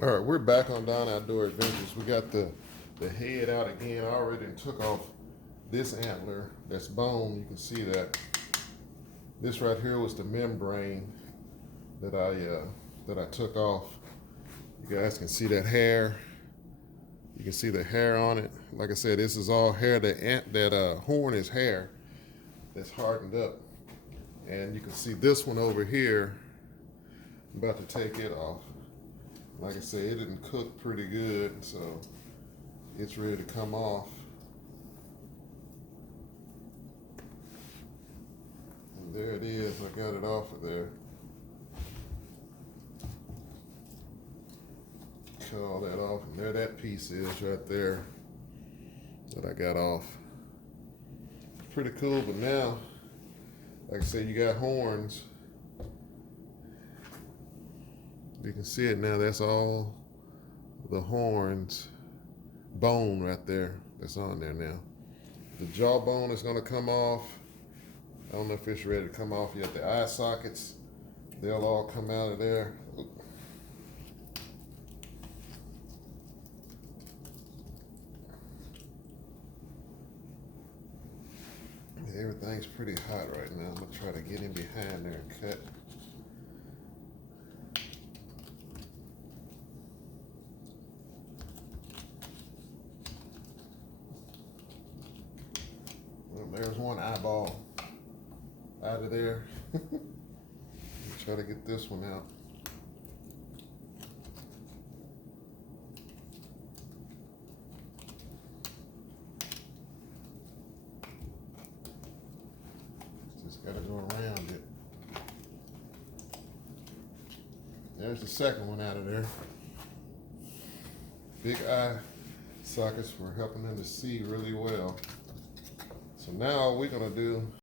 All right, we're back on Down Outdoor Adventures. We got the head out again. I already took off this antler. That's bone. You can see that. This right here was the membrane that I took off. You guys can see that hair. You can see the hair on it. Like I said, this is all hair. That horn is hair that's hardened up. And you can see this one over here. I'm about to take it off. Like I said, it didn't cook pretty good, so it's ready to come off. And there it is. I got it off of there. Cut all that off, and there that piece is right there that I got off. Pretty cool, but now, like I said, you got horns. You can see it now. That's all the horns, bone right there. That's on there now. The jawbone is going to come off. I don't know if it's ready to come off yet. The eye sockets, they'll all come out of there. Everything's pretty hot right now. I'm going to try to get in behind there and cut. There's one eyeball out of there. Try to get this one out. Just gotta go around it. There's the second one out of there. Big eye sockets for helping them to see really well. So now all we're gonna do